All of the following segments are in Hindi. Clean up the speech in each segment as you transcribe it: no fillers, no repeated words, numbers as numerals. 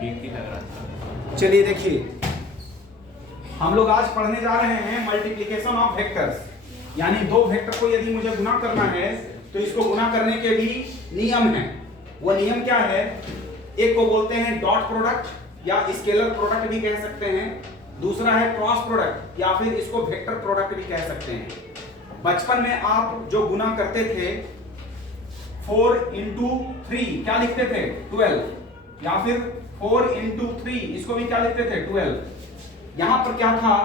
ठीक ही लग रहा था। चलिए देखिए, हम लोग आज पढ़ने जा रहे हैं मल्टीप्लिकेशन ऑफ वेक्टर्स, यानी दो वेक्टर को यदि मुझे गुना करना है तो इसको गुना करने के भी नियम हैं। वो नियम क्या है? एक को बोलते हैं डॉट प्रोडक्ट या स्केलर प्रोडक्ट भी कह सकते हैं, दूसरा है क्रॉस प्रोडक्ट या फिर इसको वेक्टर प्रोडक्ट भी कह सकते हैं। बचपन में आप जो गुना करते थे 4 इंटू 3 क्या लिखते थे? 12, या फिर 4 इंटू 3 इसको भी क्या लिखते थे? 12। यहां पर क्या था?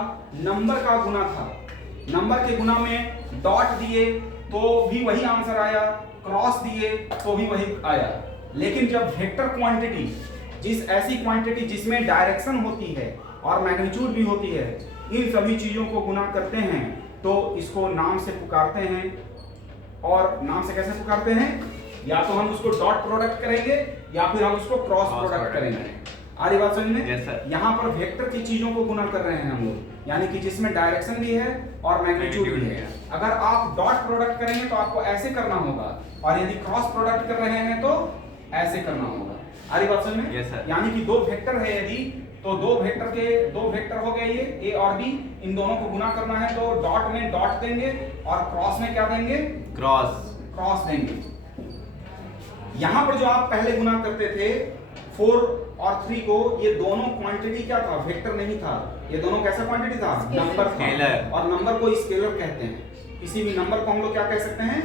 नंबर का गुना था। नंबर के गुना में डॉट दिए तो भी वही आंसर आया, क्रॉस दिए तो भी वही आया। लेकिन जब वेक्टर क्वांटिटी, जिस ऐसी क्वांटिटी जिसमें डायरेक्शन होती है और मैग्नीट्यूड भी होती है, इन सभी चीजों को गुना करते हैं तो इसको नाम से पुकारते हैं। और नाम से कैसे पुकारते हैं? या तो हम उसको डॉट प्रोडक्ट करेंगे या फिर हम उसको क्रॉस प्रोडक्ट करेंगे। आ रही बात समझ में? yes, यहाँ पर वेक्टर की चीजों को गुना कर रहे हैं हम लोग, यानी कि जिसमें डायरेक्शन भी है और मैग्नीट्यूड भी है। अगर आप डॉट प्रोडक्ट करेंगे तो आपको ऐसे करना होगा, और यदि क्रॉस प्रोडक्ट कर रहे हैं तो ऐसे करना होगा। आ रही बात समझ में? yes, यानी कि दो वेक्टर है यदि, तो दो वेक्टर हो गए, ये ए और बी, इन दोनों को गुना करना है तो डॉट में डॉट देंगे और क्रॉस में क्या देंगे? क्रॉस देंगे। यहां पर जो आप पहले गुना करते थे 4 और 3 को, ये दोनों क्वांटिटी क्या था? वेक्टर नहीं था। ये दोनों कैसा क्वांटिटी था? नंबर था। और नंबर को स्केलर कहते हैं। किसी भी नंबर को हम लोग क्या कह सकते हैं?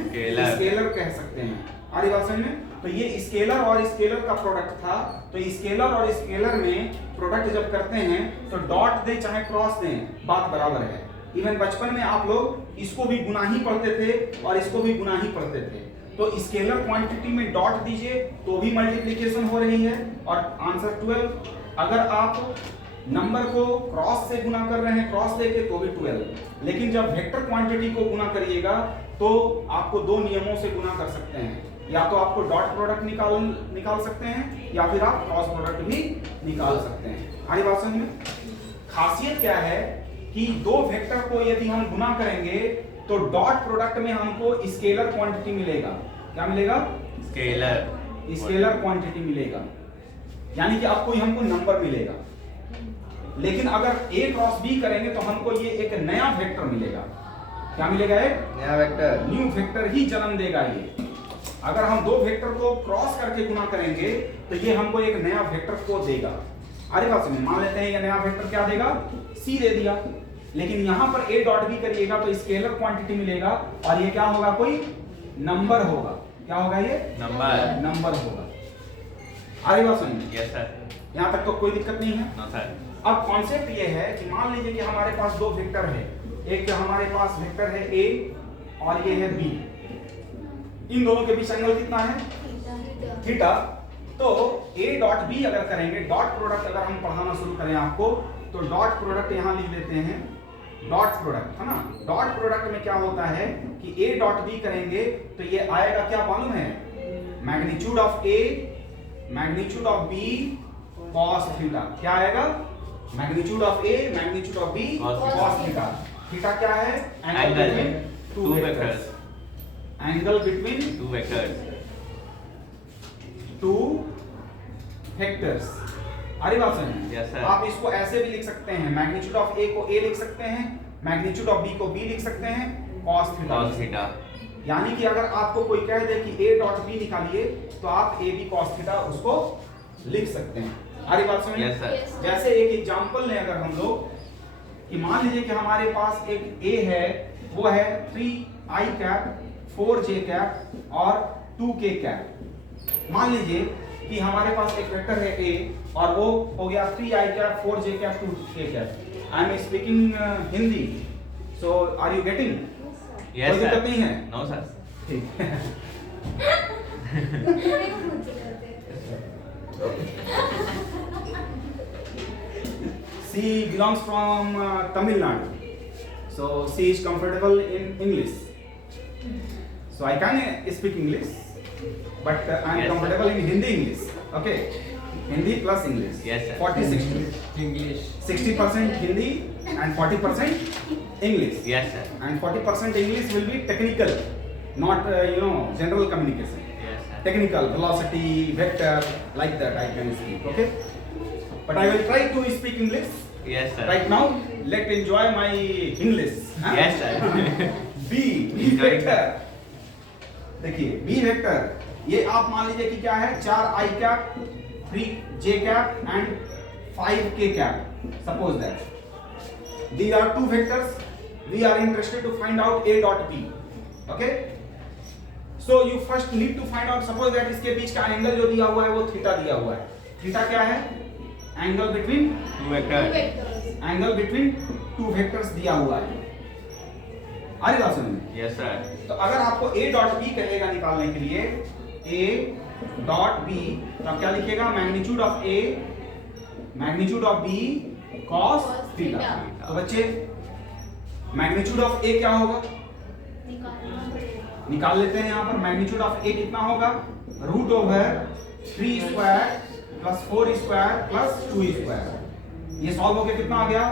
स्केलर कह सकते हैं। आ रही बात समझ में? तो ये स्केलर और स्केलर का प्रोडक्ट था। तो स्केलर और स्केलर में प्रोडक्ट जब करते हैं तो डॉट दे चाहे क्रॉस दें, बात बराबर है। इवन बचपन में आप लोग इसको भी गुना ही पढ़ते थे और इसको भी गुना ही पढ़ते थे। तो स्केलर क्वांटिटी में डॉट दीजिए तो भी मल्टीप्लिकेशन हो रही है और आंसर 12। अगर आप नंबर को क्रॉस से गुना कर रहे हैं, क्रॉस लेके, तो भी 12। लेकिन जब वेक्टर क्वांटिटी को गुना करिएगा तो आपको दो नियमों से गुना कर सकते हैं। या तो आपको डॉट प्रोडक्ट निकाल सकते हैं या फिर आप क्रॉस प्रोडक्ट भी निकाल सकते हैं। हमारी बात समझ में? खासियत क्या है कि दो वेक्टर को यदि हम गुना करेंगे तो डॉट प्रोडक्ट में हमको स्केलर क्वांटिटी मिलेगा। क्या मिलेगा? स्केलर क्वांटिटी मिलेगा, यानी कि आपको हमको नंबर मिलेगा। लेकिन अगर ए क्रॉस बी करेंगे तो हमको ये एक नया वेक्टर मिलेगा। क्या मिलेगा? एक नया वेक्टर, न्यू वेक्टर ही जन्म देगा ये। अगर हम दो वेक्टर को क्रॉस करके गुना करेंगे तो ये हमको एक नया वेक्टर को देगा। अरे बात सुनिए, मान लेते हैं ये नया वेक्टर क्या देगा? सी दे दिया। लेकिन यहां पर ए डॉट भी करिएगा तो स्केलर क्वांटिटी मिलेगा और ये क्या होगा? कोई नंबर होगा। क्या होगा? ये नंबर होगा। अरे बात सुनिए, यस सर। यहां तक तो कोई दिक्कत नहीं है। No sir. अब कॉन्सेप्ट ये है कि मान लीजिए कि हमारे पास दो वेक्टर है। एक हमारे पास वेक्टर है ए और ये है बी। इन दोनों के बीच एंगल कितना है? थीटा। तो ए डॉट बी अगर करेंगे, डॉट प्रोडक्ट अगर हम पढ़ाना शुरू करें आपको, तो डॉट प्रोडक्ट यहां लिख देते हैं। डॉट प्रोडक्ट है ना? डॉट प्रोडक्ट में क्या होता है कि ए डॉट बी करेंगे तो ये आएगा क्या मालूम है? Magnitude of A, magnitude of B, cos theta. क्या आएगा? Magnitude of A, magnitude of B, cos theta. Theta क्या है? Angle between two vectors. Angle between two vectors. अरे बात समझ? yes, आप इसको ऐसे भी लिख सकते हैं, मैग्नीट्यूड ऑफ ए को ए लिख सकते हैं, मैग्नीट्यूड ऑफ बी को बी लिख सकते हैं, कॉस थीटा। यानी कि अगर आपको कोई कह दे कि ए डॉट बी निकालिए तो आप ए बी कॉस थीटा उसको लिख सकते हैं। अरे बात समझ? yes, sir. जैसे एक एग्जांपल लें अगर हम लोग, कि मान लीजिए कि हमारे पास एक ए है, वो है 3i कैप, 4j कैप और 2k कैप। मान लीजिए कि हमारे पास एक वेक्टर है ए और वो हो गया 3i cap, 4j cap, 2k cap. I am speaking Hindi, so are you getting? Yes कोई दिक्कत नहीं है? No sir. ठीक है। She belongs from Tamil Nadu, so she is comfortable in English. So I can speak English, but I am Yes, comfortable in Hindi English. Okay, Hindi plus English. Yes, sir. 40-60. English. 60% Hindi and 40% English. Yes sir. And 40% English will be technical, not general communication. Yes sir. Technical, velocity, vector, like that I can speak. Okay. but I will try to speak English Yes, sir. right now. Let enjoy my English. हाँ? Yes, sir. B वेक्टर, देखिए B वेक्टर ये आप मान लीजिए कि क्या है, 4 I cap, 3 J cap and 5 K cap. Suppose that these are two vectors. We are interested to find out A dot B. Okay? So you first need to find out. Suppose that इसके बीच का एंगल जो दिया हुआ है वो थीटा दिया हुआ है. थीटा क्या है? Angle between Two vector. Angle between two vectors दिया हुआ है. आ रही बात समझ में? Yes, sir. तो अगर आपको A डॉट B कहेगा निकालने के लिए, A डॉट B, तो आप क्या लिखिएगा? Magnitude of A, magnitude of B cos theta. तो बच्चे मैग्नीट्यूड ऑफ A क्या होगा? निकाल लेते हैं. यहाँ पर मैग्नीट्यूड ऑफ A कितना होगा? Root over 3 square plus 4 square plus 2 square. ये सॉल्व होके कितना आ गया?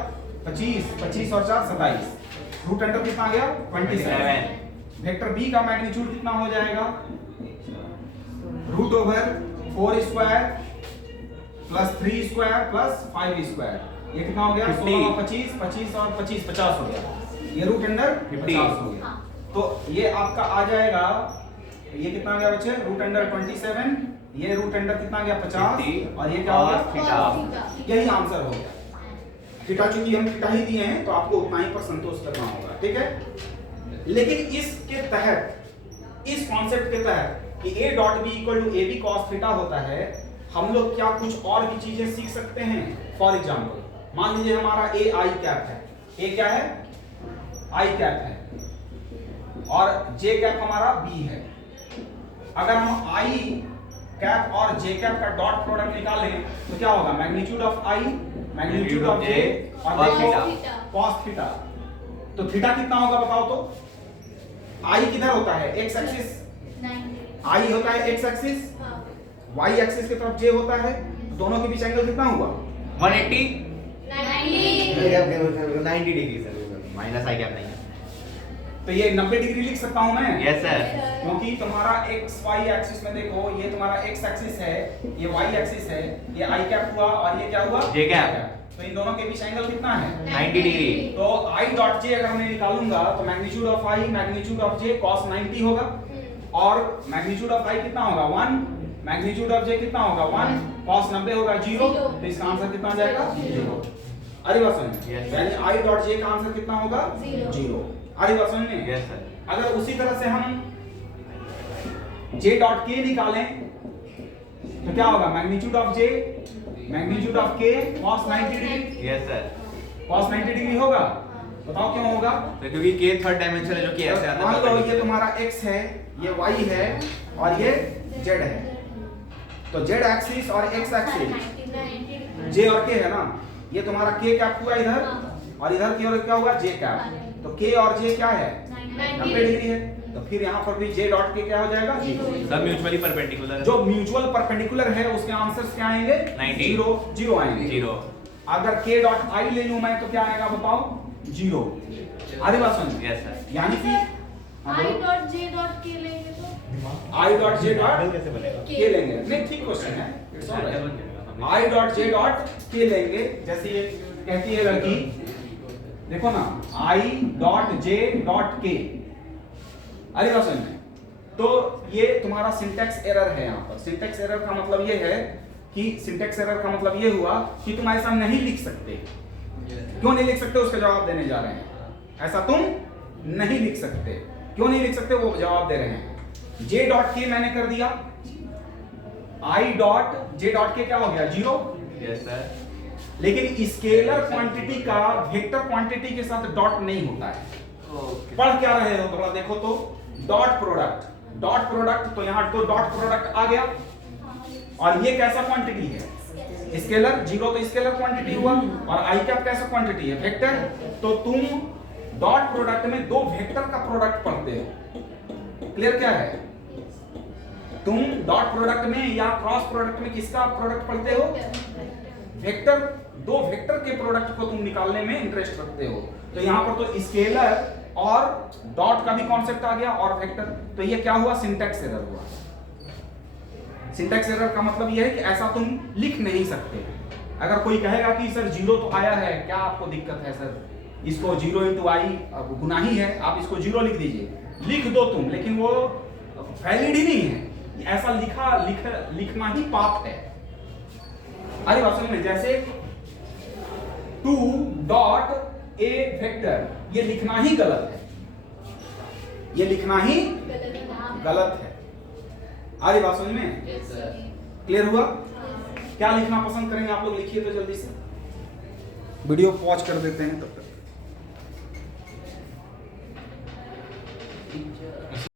25. 25 और 4 27. रूट अंडर कितना आ गया? 27. वेक्टर B का मैग्नीट्यूड कितना हो जाएगा? Root over 4 square plus 3 square plus 5 square. ये कितना हो गया? 16 25 25 और 25 50 हो गया. ये रूट अंडर 50 हो गया. तो ये आपका आ जाएगा, ये कितना आ गया बच्चे? Root under 27. ये रूट अंडर कितना गया? 50. और ये क्या हो गया? थीटा. यही आंसर हो गया. थीटा चूंकि हम थीटा ही दिए हैं तो आपको उतना ही पर संतोष करना होगा. ठीक है. लेकिन इसके तहत, इस कॉन्सेप्ट के तहत कि A dot B equal to AB cos theta होता है, हम लोग क्या कुछ और भी चीजें सीख सकते हैं. फॉर एग्जांपल मान लीजिए हमारा A I कैप है. A क्या है? I कैप है और J कैप हमारा B है. अगर हम I कैप और J कैप का डॉट प्रोडक्ट निकालें तो क्या होगा? Magnitude of I, magnitude of J और देखो cos थीटा. तो थीटा कितना होगा बताओ तो? I किधर होता है? x axis. I होता है x एक्सिस, y एक्सिस की तरफ J होता है. दोनों के बीच एंगल कितना हुआ? 180. 90 90 डिग्री सर. माइनस आई कैप नहीं है. तो ये 90 डिग्री लिख सकता हूं मैं. Yes, sir. क्योंकि तुम्हारा x y एक्सिस में देखो, ये तुम्हारा x एक्सिस है, ये y एक्सिस है, ये i कैप हुआ और ये क्या हुआ? J cap. तो इन दोनों के बीच एंगल कितना है? 90 डिग्री. तो i डॉट j अगर मैं निकालूंगा तो magnitude of i, magnitude of j cos 90 होगा. और मैग्नीट्यूड ऑफ i कितना होगा? 1. मैग्नीट्यूड ऑफ j कितना होगा? 1. cos 90 होगा 0. तो इसका आंसर कितना आ जाएगा? 0. अरे बात समझ. यानी i डॉट j का आंसर कितना होगा? 0. अरे बात समझ में? Yes, sir. अगर उसी तरह से हम j डॉट k निकालें तो क्या होगा? Magnitude of j, magnitude of k cos 90 degree. Yes, sir. cos 90 degree होगा. बताओ क्यों होगा? तो क्योंकि k थर्ड डायमेंशन है जो कि ऐसे आता मान लो है. ये तुम्हारा x है, ये y है और ये z है. तो z एक्सिस और x एक्सिस j और k है ना. ये तुम्हारा k कैप हुआ इधर और इधर की ओर क्या हुआ? j cap. तो k और j क्या है? 90 डिग्री है. तो फिर यहाँ पर भी j डॉट k क्या हो जाएगा? 0. सब म्यूचुअली परपेंडिकुलर. जो म्यूचुअल परपेंडिकुलर है उसके आंसर्स क्या आएंगे? 90. 0 आएंगे. 0. अगर k डॉट i ले लूं मैं तो क्या आएगा बताओ? 0. आधी बात समझ. Yes, sir. यानी कि I dot J dot K लेंगे तो i डॉट j डॉट कैसे बनेगा? k लेंगे. नहीं ठीक क्वेश्चन है. It's all right. I dot j dot k लेंगे. जैसे ये कहती है लड़की, देखो ना, I dot j dot k. अरे बात समझ. तो ये तुम्हारा सिंटैक्स एरर है. यहाँ पर सिंटैक्स एरर का मतलब ये है कि सिंटैक्स एरर का मतलब ये हुआ कि तुम ऐसा नहीं लिख सकते. क्यों नहीं लिख सकते उसका जवाब देने जा रहे हैं. ऐसा तुम नहीं लिख सकते. क्यों नहीं लिख सकते वो जवाब दे रहे हैं. j डॉट k मैंने कर दिया. I dot j dot k क्या हो गया? 0. Yes, sir. लेकिन स्केलर क्वांटिटी का वेक्टर क्वांटिटी के साथ डॉट नहीं होता है. Okay. पढ़ क्या रहे हो थोड़ा देखो तो. Dot product, dot product. तो यहाँ तो डॉट प्रोडक्ट आ गया. और ये कैसा क्वांटिटी है? स्केलर. 0 तो स्केलर क्वांटिटी हुआ और i कैप कैसा क्वांटिटी है? वेक्टर. तो तुम डॉट प्रोडक्ट में दो वेक्टर का प्रोडक्ट पढ़ते हो. क्लियर क्या है? तुम डॉट प्रोडक्ट में या क्रॉस प्रोडक्ट में किसका प्रोडक्ट पढ़ते हो? वेक्टर. दो वेक्टर के प्रोडक्ट को तुम निकालने में इंटरेस्ट रखते हो. तो यहाँ पर तो स्केलर और डॉट का भी कॉन्सेप्ट आ गया और वेक्टर. तो ये क्या हुआ? सिंटैक्स एरर हुआ. सिंटैक्स एरर का मतलब यह है कि ऐसा तुम लिख नहीं सकते. अगर कोई कहेगा कि सर 0 तो आया है, क्या आपको दिक्कत है सर, इसको 0 इंटू आई गुना ही है, आप इसको 0 लिख दीजिए, लिख दो तुम, लेकिन वो वैलिड ही नहीं है, ऐसा लिखना ही पाप है। अरे बात समझ में, जैसे 2 डॉट ए वेक्टर, ये लिखना ही गलत है, ये लिखना ही गलत है। अरे बात समझ में, क्लियर हुआ? क्या लिखना पसंद करेंगे आप लोग, लिखिए तो जल्दी से, वीडियो पॉज कर देते हैं तब तक।